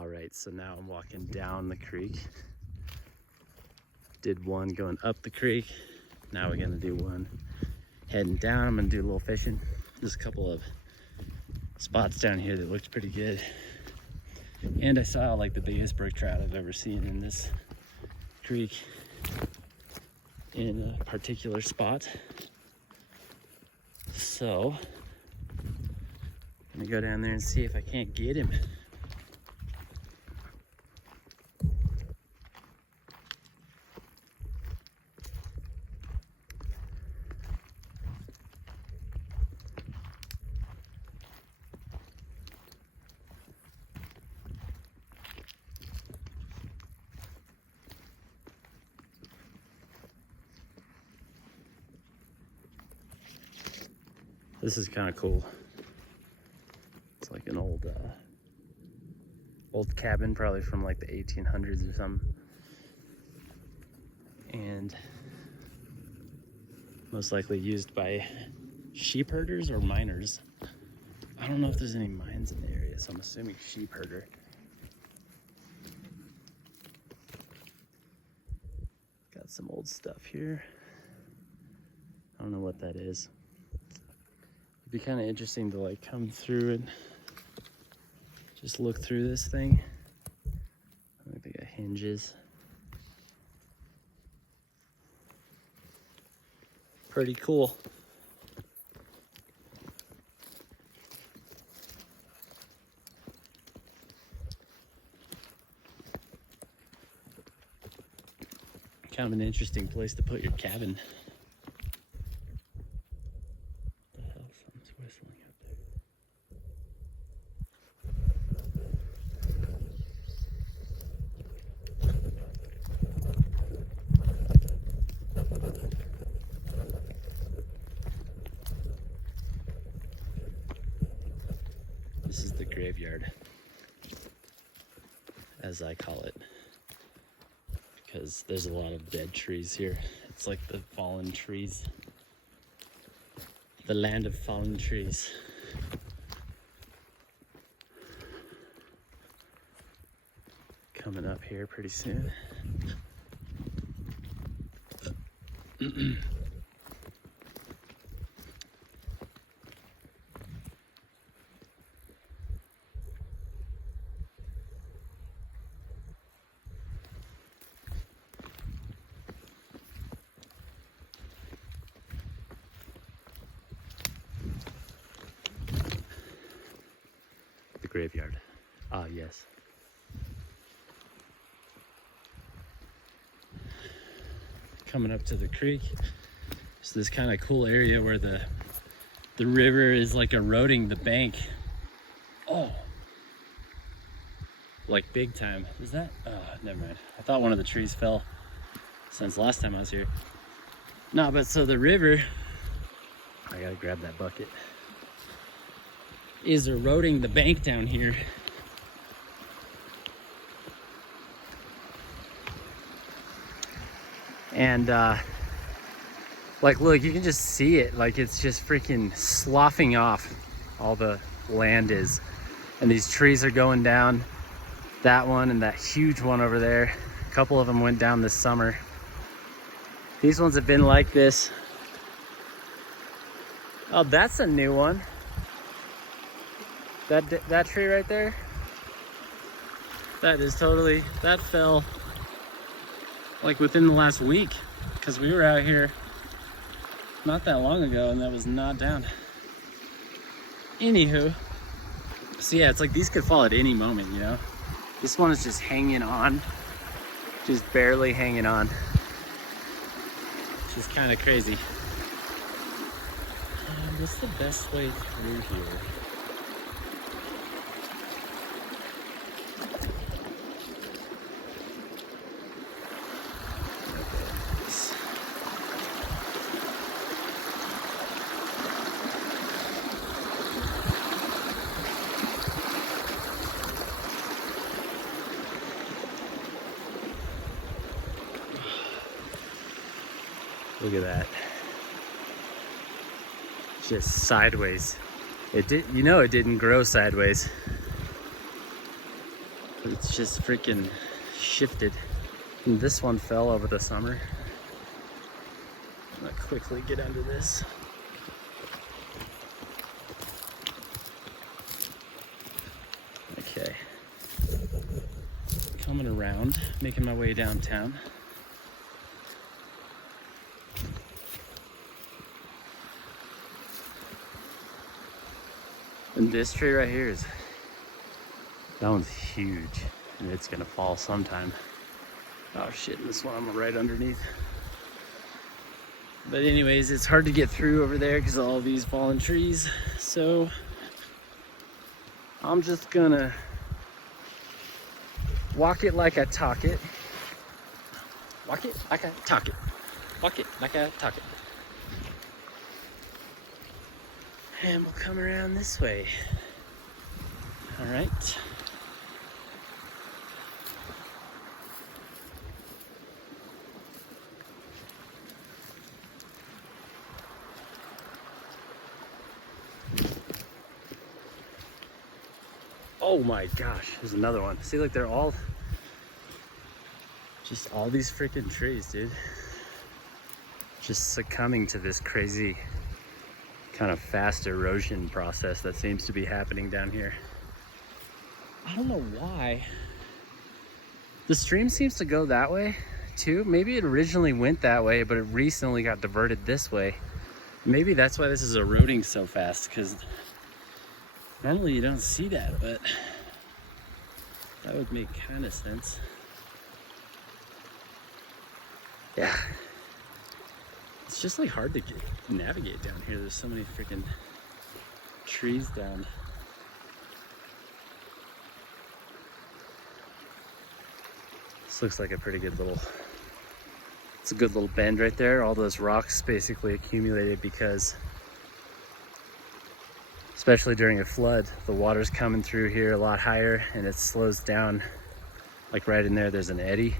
All right, so now I'm walking down the creek. Did one going up the creek. Now we're gonna do one heading down. I'm gonna do a little fishing. There's a couple of spots down here that looked pretty good. And I saw like the biggest brook trout I've ever seen in this creek in a particular spot. So I'm gonna go down there and see if I can't get him. This is kind of cool. It's like an old cabin, probably from like the 1800s or something. And most likely used by sheep herders or miners. I don't know if there's any mines in the area, so I'm assuming sheep herder. Got some old stuff here. I don't know what that is. It'd be kind of interesting to like come through and just look through this thing. I think they got hinges. Pretty cool. Kind of an interesting place to put your cabin. Whistling up there. This is the graveyard, as I call it, because there's a lot of dead trees here. It's like the fallen trees. The land of fallen trees. Coming up here pretty soon. Graveyard. Ah, yes. Coming up to the creek. It's this kind of cool area where the river is like eroding the bank. Oh, like big time. Is that? Oh, never mind. I thought one of the trees fell since last time I was here. No, but so the river, I gotta grab that bucket, is eroding the bank down here. And like, look, you can just see it. Like, it's just freaking sloughing off. All the land is. And these trees are going down. That one and that huge one over there. A couple of them went down this summer. These ones have been like this. Oh, that's a new one. That tree right there, that is totally, that fell like within the last week, because we were out here not that long ago and that was not down. Anywho, so yeah, it's like these could fall at any moment, you know? This one is just hanging on, just barely hanging on, which is kind of crazy. What's the best way through here? Look at that. Just sideways. It did, you know, it didn't grow sideways. It's just freaking shifted. And this one fell over the summer. I'm gonna quickly get under this. Okay. Coming around, making my way downtown. And this tree right here is, that one's huge, and it's gonna fall sometime. Oh shit, and this one I'm right underneath. But anyways, it's hard to get through over there because of all these fallen trees. So I'm just gonna walk it like I talk it. Walk it like I talk it. Walk it like I talk it. And we'll come around this way. All right. Oh my gosh, there's another one. See, like they're all, just all these freaking trees, dude. Just succumbing to this crazy kind of fast erosion process that seems to be happening down here. I don't know why. The stream seems to go that way too. Maybe it originally went that way, but it recently got diverted this way. Maybe that's why this is eroding so fast, because normally you don't see that, but that would make kind of sense. Yeah. It's just like hard to navigate down here. There's so many freaking trees down. This looks like a pretty good little, it's a good little bend right there. All those rocks basically accumulated because, especially during a flood, the water's coming through here a lot higher and it slows down. Like right in there's an eddy.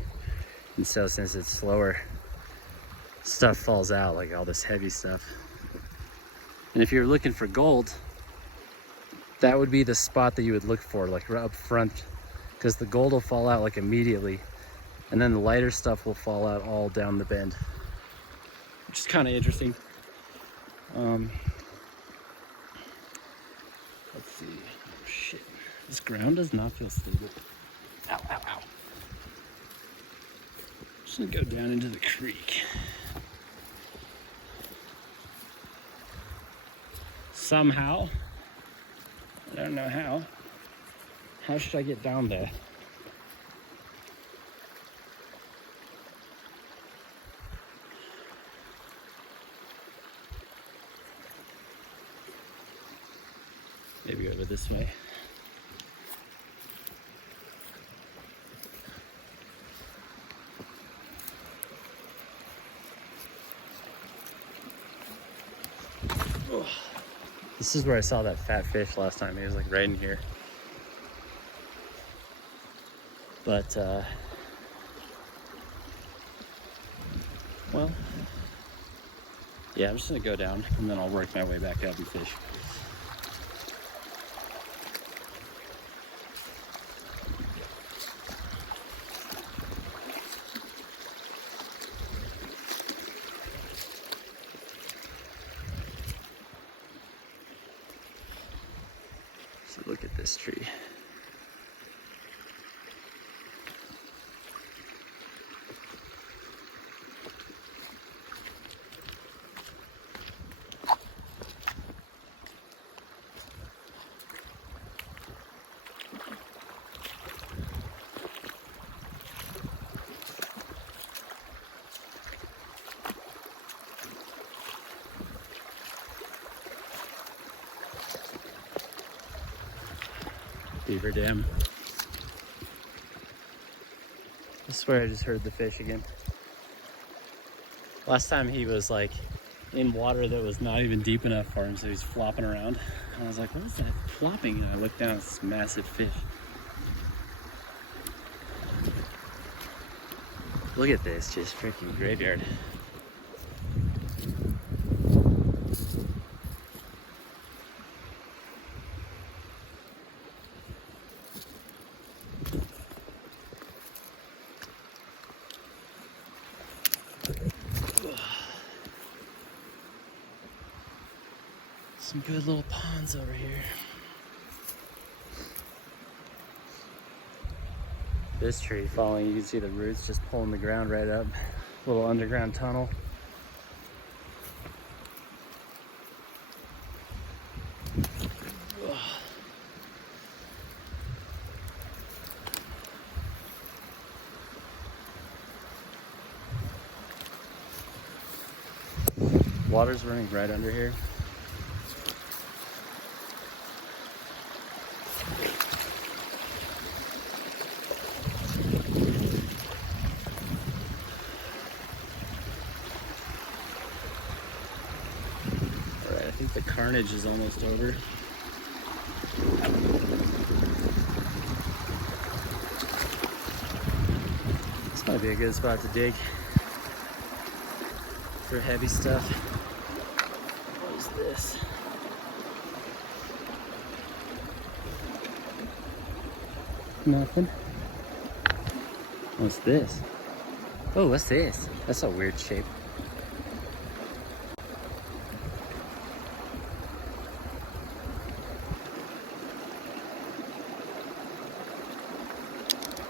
And so since it's slower, stuff falls out, like all this heavy stuff. And if you're looking for gold, that would be the spot that you would look for, like right up front, because the gold will fall out like immediately. And then the lighter stuff will fall out all down the bend, which is kind of interesting. Let's see. Oh shit. This ground does not feel stable. Ow, ow, ow. Just gonna go down into the creek. Somehow, I don't know how should I get down there? Maybe over this way. Oh. This is where I saw that fat fish last time. He was like right in here. But, well, yeah, I'm just gonna go down and then I'll work my way back up and fish. So look at this tree. Beaver Dam. I swear I just heard the fish again. Last time he was like in water that was not even deep enough for him, so he's flopping around. And I was like, what is that flopping? And I looked down, it's this massive fish. Look at this, just freaking graveyard. Some good little ponds over here. This tree falling, you can see the roots just pulling the ground right up. Little underground tunnel. Water's running right under here. Alright, I think the carnage is almost over. This might be a good spot to dig for heavy stuff. What is this? Nothing. What's this? Oh, what's this? That's a weird shape.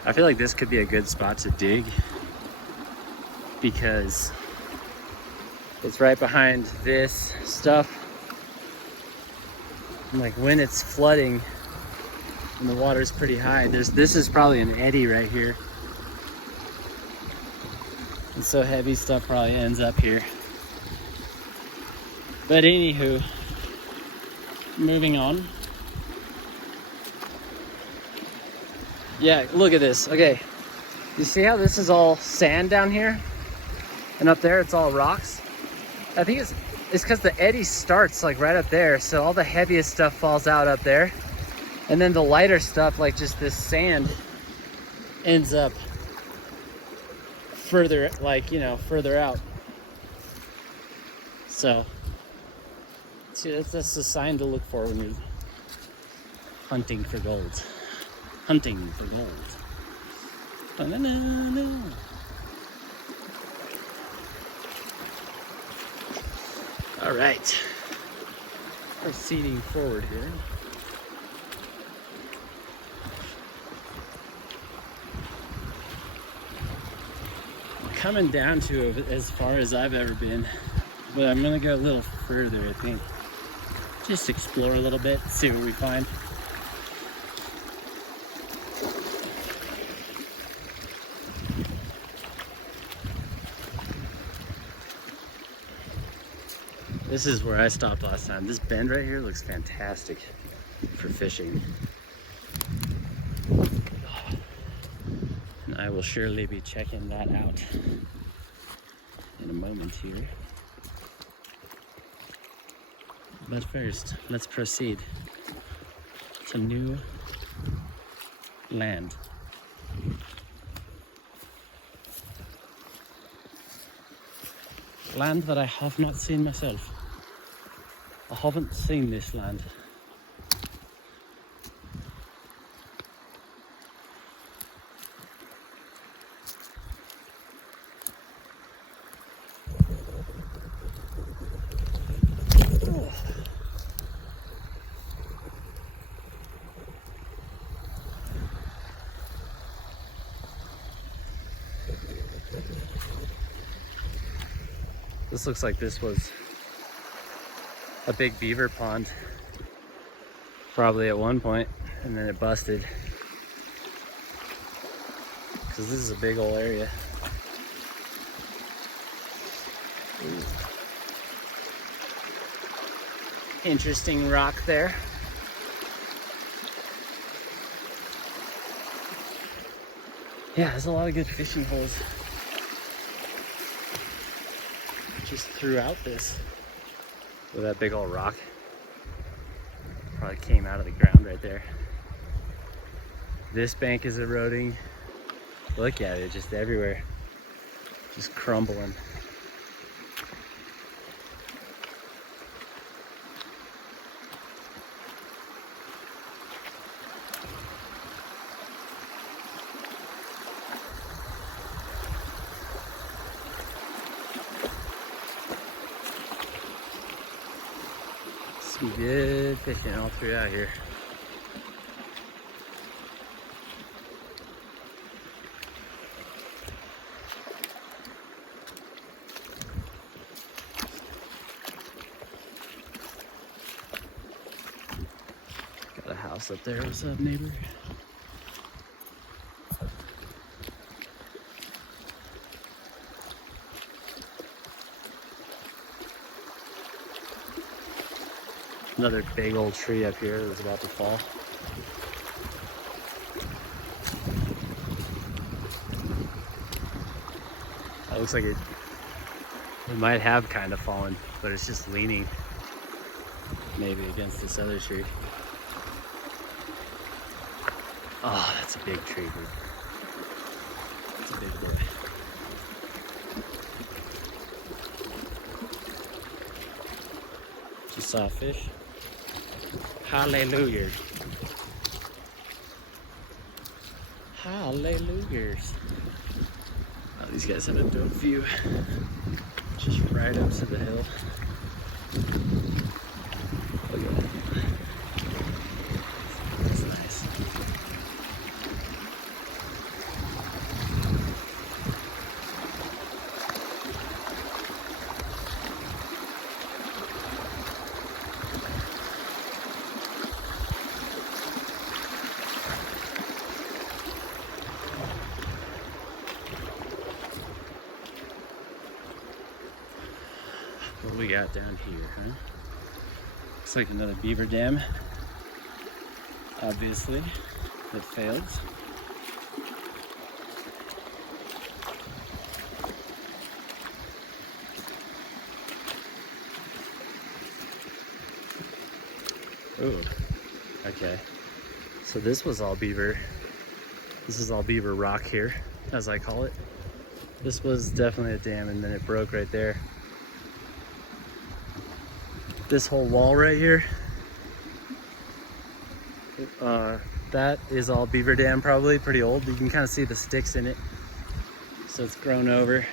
I feel like this could be a good spot to dig because it's right behind this stuff. And like when it's flooding and the water's pretty high, this is probably an eddy right here. And so heavy stuff probably ends up here. But anywho, moving on. Yeah, look at this. Okay, you see how this is all sand down here? And up there it's all rocks? I think it's because the eddy starts like right up there, so all the heaviest stuff falls out up there. And then the lighter stuff, like just this sand, ends up further, like, you know, further out. So, see, that's a sign to look for when you're hunting for gold. Hunting for gold. Da-na-na-na. All right, proceeding forward here. Coming down to as far as I've ever been, but I'm gonna go a little further, I think. Just explore a little bit, see what we find. This is where I stopped last time. This bend right here looks fantastic for fishing. And I will surely be checking that out in a moment here. But first, let's proceed to new land. Land that I have not seen myself. I haven't seen this land. This looks like this was a big beaver pond, probably at one point, and then it busted. Because this is a big old area. Ooh. Interesting rock there. Yeah, there's a lot of good fishing holes just throughout this. With that big old rock. Probably came out of the ground right there. This bank is eroding. Look at it, just everywhere. Just crumbling. Some good fishing all throughout here. Got a house up there. What's up, neighbor? Another big old tree up here that was about to fall. That looks like it might have kind of fallen, but it's just leaning maybe against this other tree. Oh, that's a big tree, dude. It's a big boy. You saw a fish? Hallelujah. Hallelujah. Oh, these guys have a dope view. Just right up to the hill. Look at that. That's nice. What we got down here, huh? Looks like another beaver dam. Obviously, that failed. Oh, okay. So this was all beaver. This is all beaver rock here, as I call it. This was definitely a dam, and then it broke right there. This whole wall right here, that is all beaver dam, probably pretty old. You can kind of see the sticks in it, so it's grown over.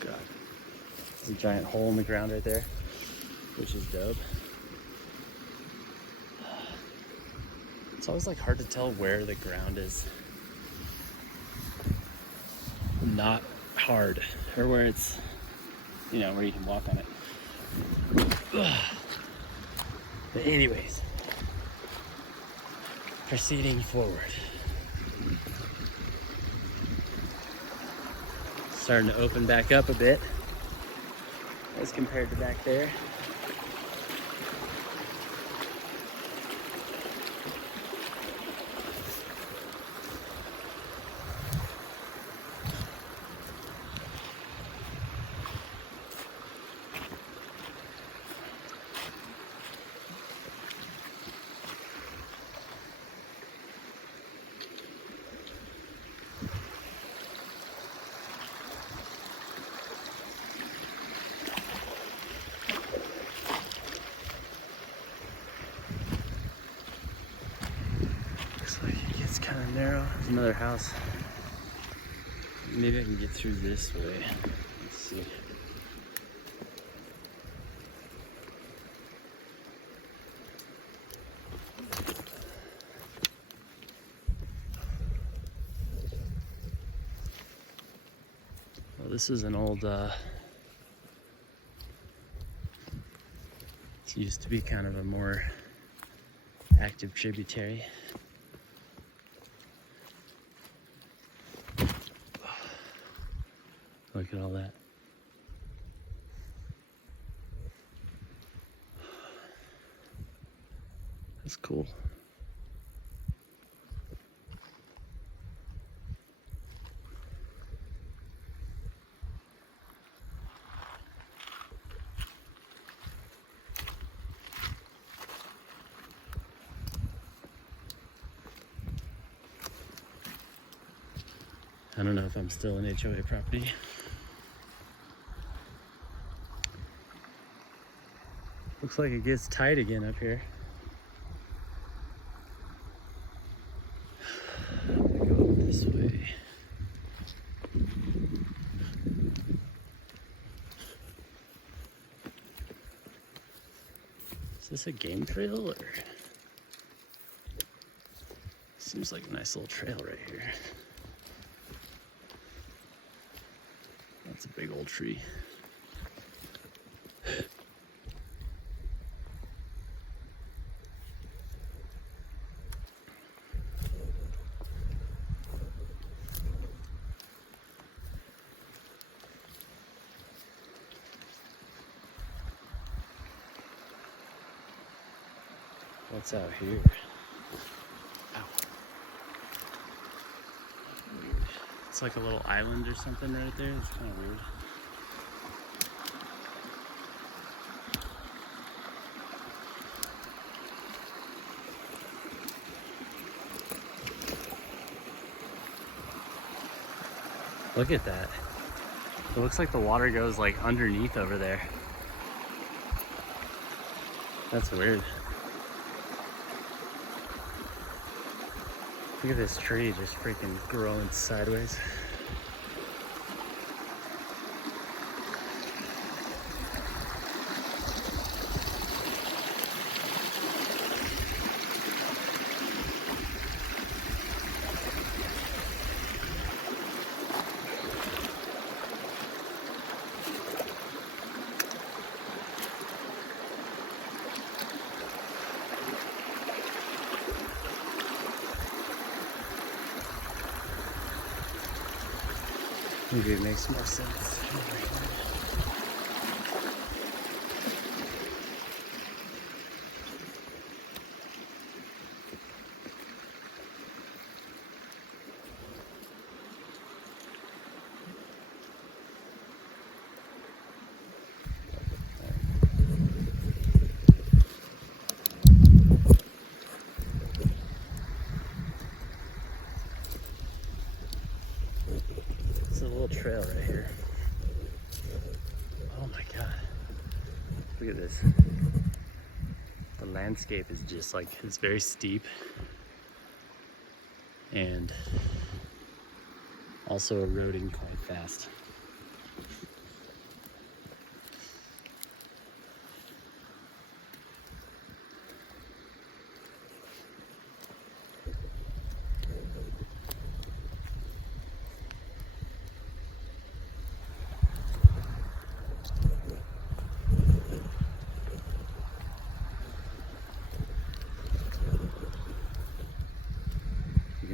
God. There's a giant hole in the ground right there, which is dope. It's always like hard to tell where the ground is not hard, or where it's, you know, where you can walk on it. But anyways, proceeding forward. Starting to open back up a bit as compared to back there. Like it gets kind of narrow. There's another house. Maybe I can get through this way. Let's see. Well, this is an old, it used to be kind of a more active tributary. Look at all that. That's cool. I don't know if I'm still in HOA property. Looks like it gets tight again up here. I'm gonna go up this way. Is this a game trail or? Seems like a nice little trail right here. That's a big old tree. What's out here? Ow. Weird. It's like a little island or something right there. It's kind of weird. Look at that. It looks like the water goes like underneath over there. That's weird. Look at this tree just freaking growing sideways. Maybe it makes more sense. A little trail right here. Oh my god. Look at this. The landscape is just like, it's very steep and also eroding quite fast.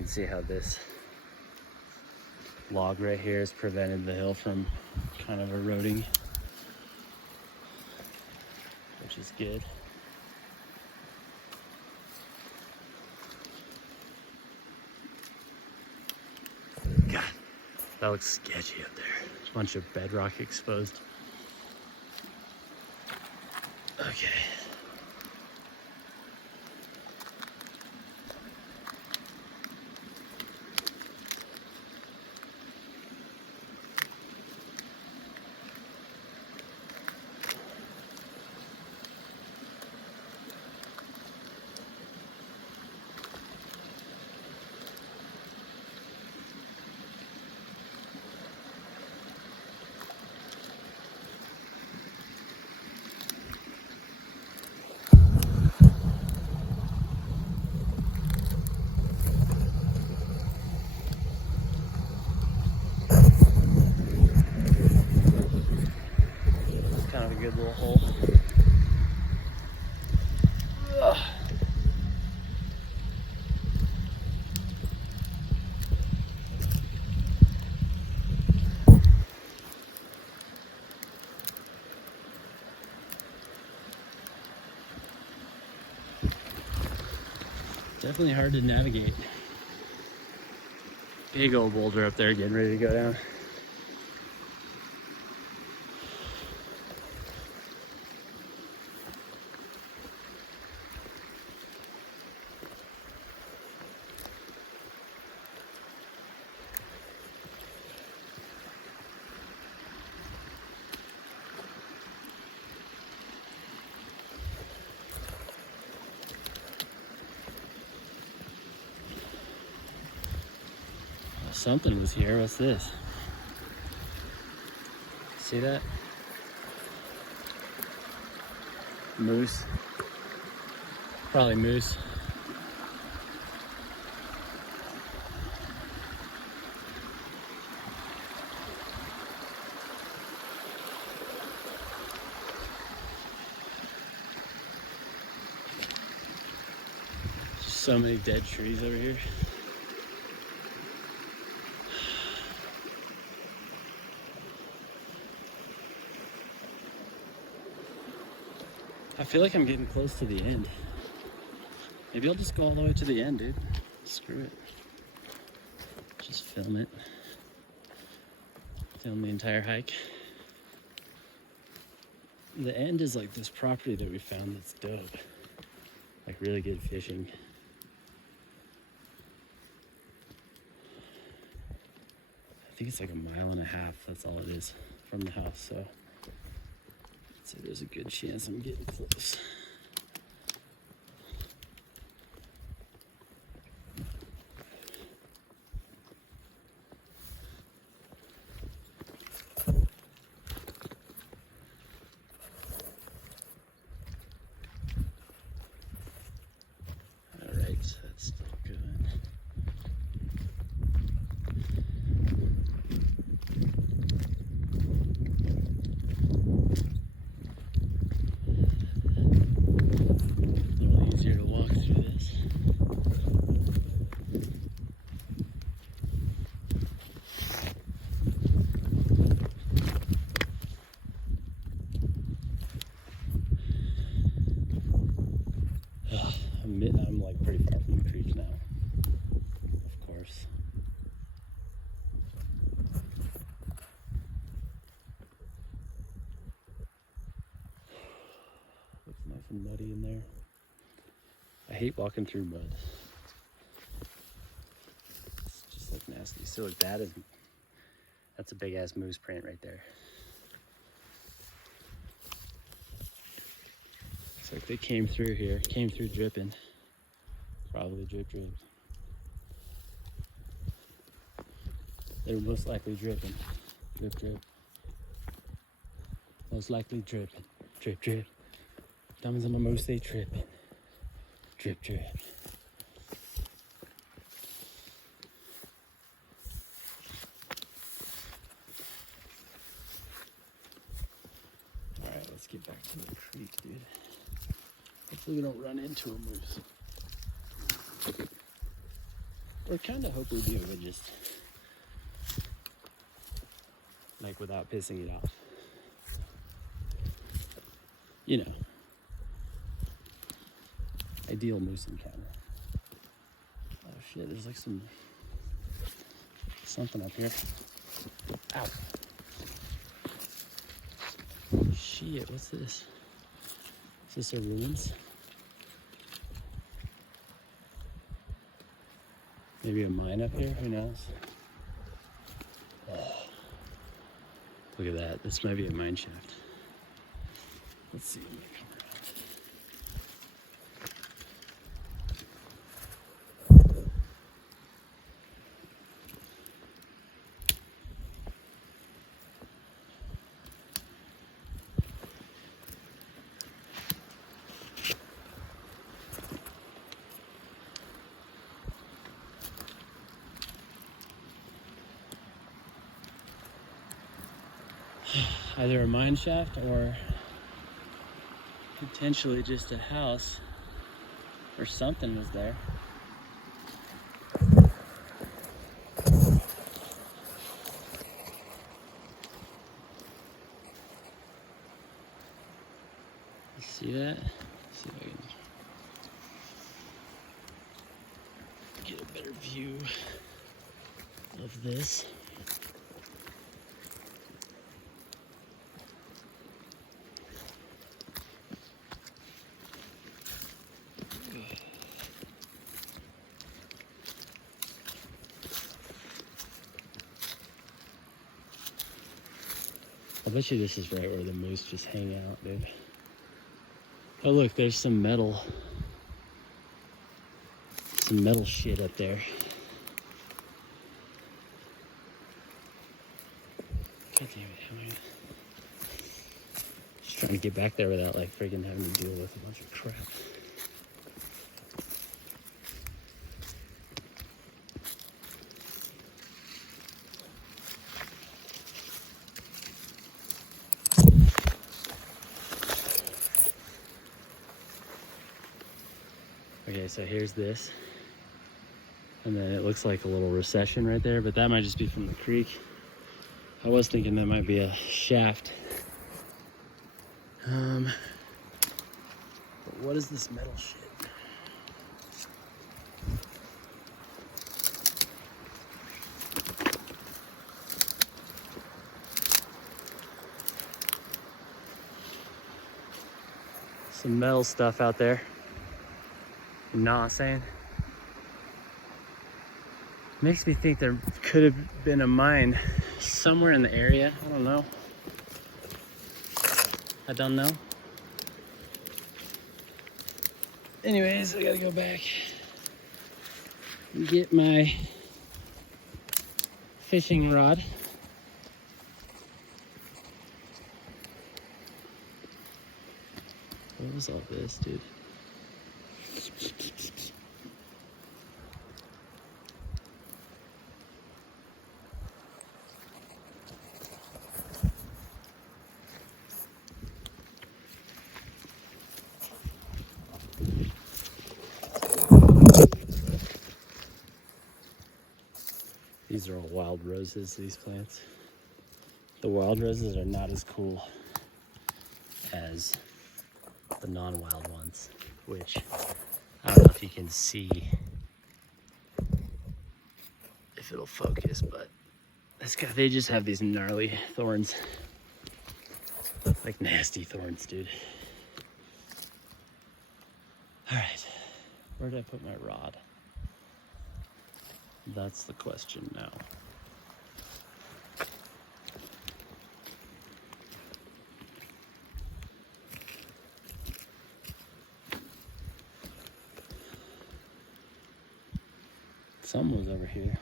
See how this log right here has prevented the hill from kind of eroding, which is good. God, that looks sketchy up there. There's a bunch of bedrock exposed. Okay. Good little hole. Ugh. Definitely hard to navigate. Big old boulder up there getting ready to go down. Something was here. What's this? See that? Moose. Probably moose. So many dead trees over here. I feel like I'm getting close to the end. Maybe I'll just go all the way to the end, dude. Screw it. Just film it. Film the entire hike. The end is like this property that we found that's dope. Like really good fishing. I think it's like a mile and a half, that's all it is from the house, so I'd say there's a good chance I'm getting close. Alright, so that's still good. Easier to walk through this. I'm like pretty far from the creek now, of course. Looks nice and muddy in there. I hate walking through mud. It's just like nasty. So like that's a big ass moose print right there. It's like they came through here, came through dripping. Probably drip. They were most likely dripping. Drip. Most likely dripping. Drip. Diamonds on the moose, they tripping. Drip. Alright, let's get back to the creek, dude. Hopefully we don't run into a moose. Or kind of hope we do, but just like without pissing it off. You know. Ideal moose encounter. Oh shit, there's like something up here. Ow. Shit, what's this? Is this a ruins? Maybe a mine up here, who knows? Oh. Look at that, this might be a mine shaft. Let's see, I'm gonna come around. Either a mine shaft or potentially just a house or something was there. You see that? Let's see if I can get a better view of this. I bet you this is right where the moose just hang out, dude. Oh look, there's some metal shit up there. God damn it, how am I just trying to get back there without like friggin' having to deal with a bunch of crap. Okay, so here's this. And then it looks like a little recession right there, but that might just be from the creek. I was thinking that might be a shaft. But what is this metal shit? Some metal stuff out there. You know what I'm saying? Makes me think there could have been a mine somewhere in the area. I don't know. I don't know. Anyways, I gotta go back and get my fishing rod. What was all this, dude? These are all wild roses, these plants. The wild roses are not as cool as the non-wild ones, which I don't know if you can see if it'll focus, but this guy, they just have these gnarly thorns. Like nasty thorns, dude. All right, where did I put my rod? That's the question now. Something was over here.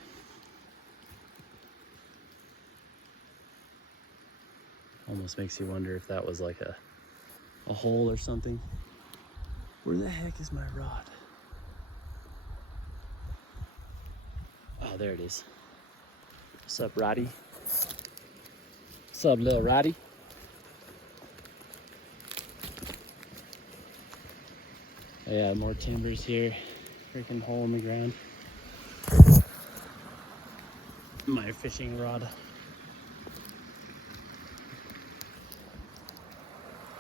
Almost makes you wonder if that was like a hole or something. Where the heck is my rod? Oh, there it is. What's up, Roddy? What's up, little Roddy? Oh, yeah, more timbers here. Freaking hole in the ground. My fishing rod.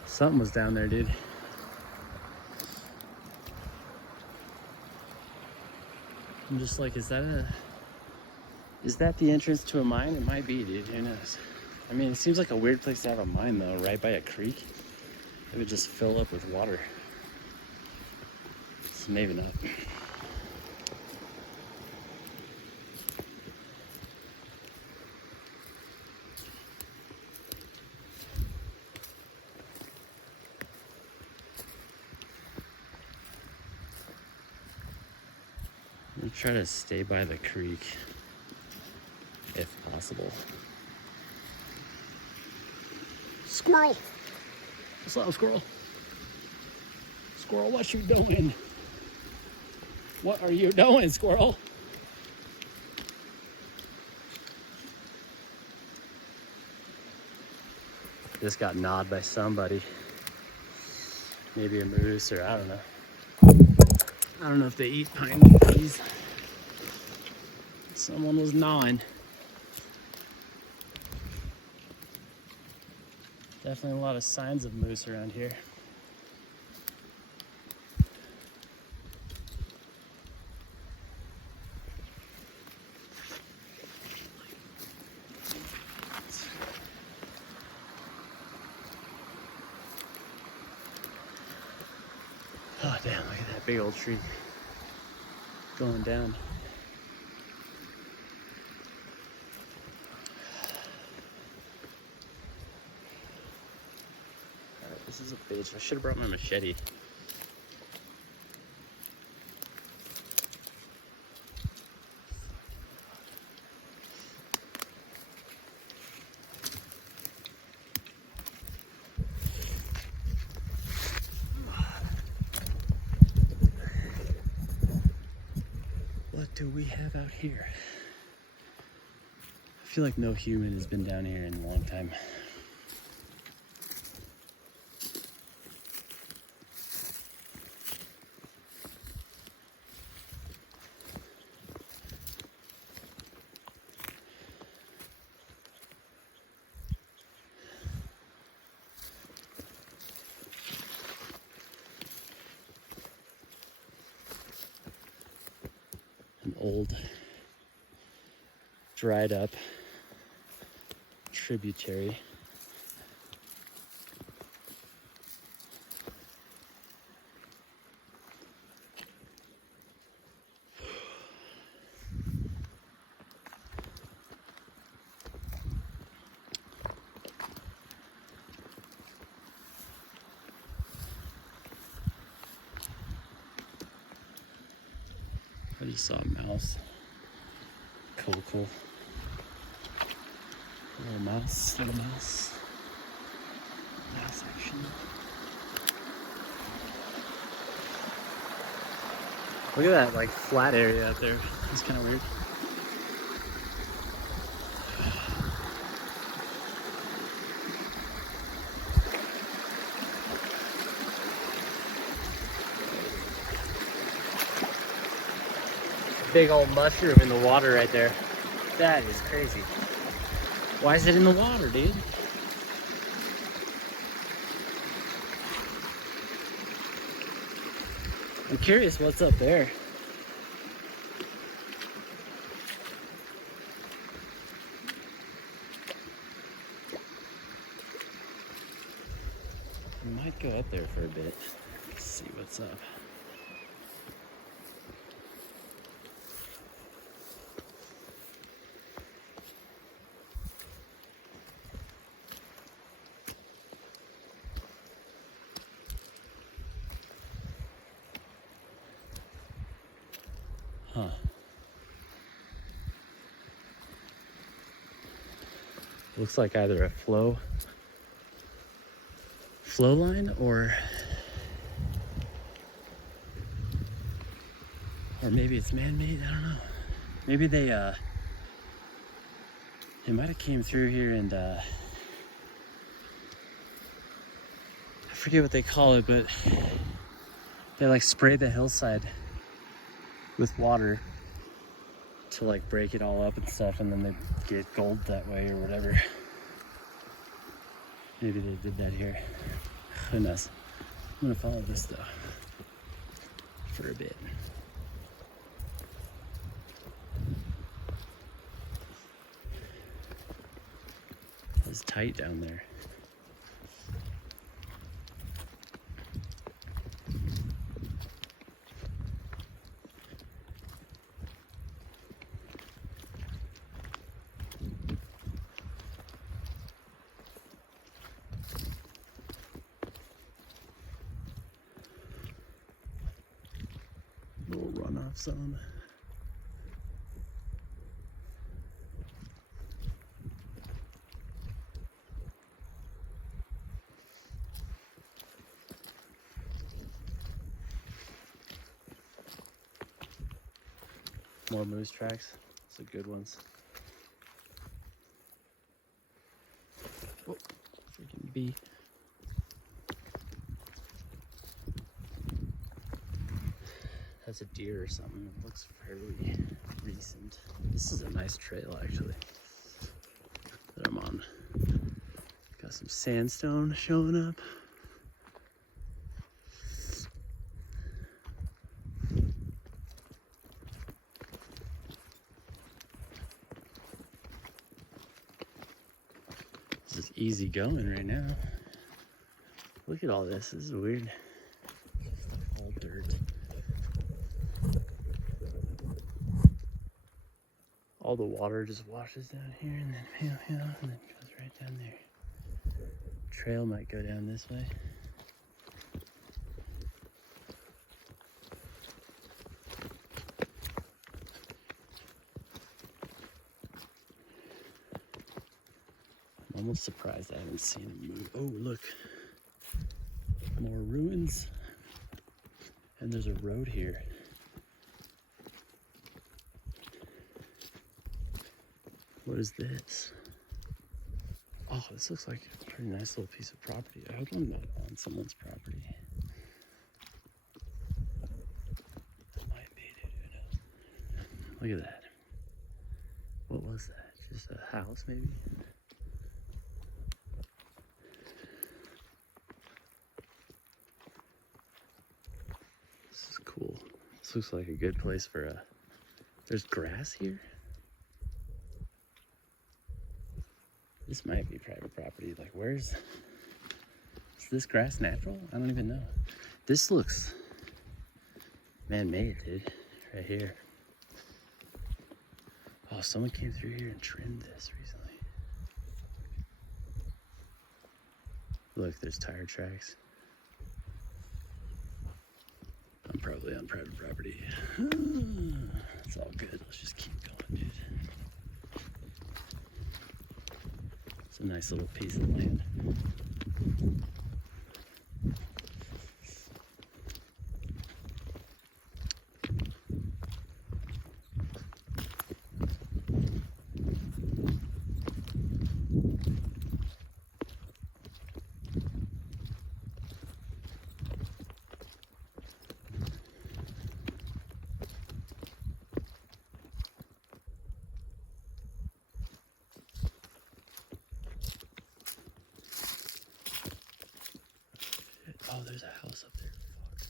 Something was down there, dude. I'm just like, is that the entrance to a mine? It might be, dude. Who knows? I mean, it seems like a weird place to have a mine, though, right by a creek. It would just fill up with water. So maybe not. I'm gonna try to stay by the creek if possible. Squirrel! What's up, squirrel? Squirrel, what you doing? What are you doing, squirrel? Just got gnawed by somebody. Maybe a moose, or I don't know. I don't know if they eat pine trees. Someone was gnawing. Definitely a lot of signs of moose around here. Oh damn, look at that big old tree going down. Alright, this is a bitch. I should have brought my machete. do we have out here? I feel like no human has been down here in a long time. An old, dried up tributary. I just saw a mouse. Cool. Little mouse. Mouse action. Look at that, like, flat area out there. It's kind of weird. Big old mushroom in the water right there. That is crazy. Why is it in the water, dude? I'm curious what's up there. I might go up there for a bit. Let's see what's up. Huh. Looks like either a flow line or maybe it's man-made. I don't know. Maybe they might have came through here and I forget what they call it, but they like spray the hillside with water to like break it all up and stuff, and then they get gold that way or whatever. Maybe they did that here. Who knows? I'm gonna follow this though for a bit. It's tight down there. Little runoff zone. More moose tracks. Some good ones. Oh, freaking bee. That's a deer or something. It looks fairly recent. This is a nice trail actually that I'm on. Got some sandstone showing up. This is easy going right now. Look at all this. This is weird. All dirt. All the water just washes down here and then and then goes right down there. Trail might go down this way. I'm almost surprised I haven't seen him move. Oh, look. More ruins. And there's a road here. What is this? Oh, this looks like a pretty nice little piece of property. I would want that on someone's property. That might be, dude. Who knows? Look at that. What was that? Just a house, maybe? This is cool. This looks like a good place for a... There's grass here? This might be private property. Like, where's... Is this grass natural? I don't even know. This looks man-made, dude. Right here. Oh, someone came through here and trimmed this recently. Look, there's tire tracks. I'm probably on private property. It's all good. Let's just keep going, dude. It's a nice little piece of land. Oh, there's a house up there. Fuck.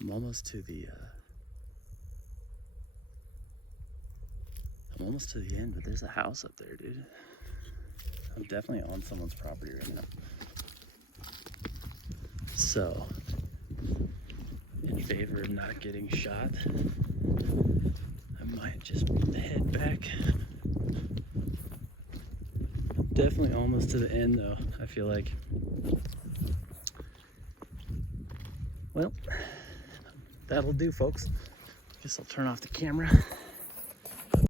I'm almost to the end, but there's a house up there, dude. I'm definitely on someone's property right now. So, in favor of not getting shot, I might just head back. Definitely almost to the end though, I feel like. Well, that'll do, folks. Guess I'll turn off the camera.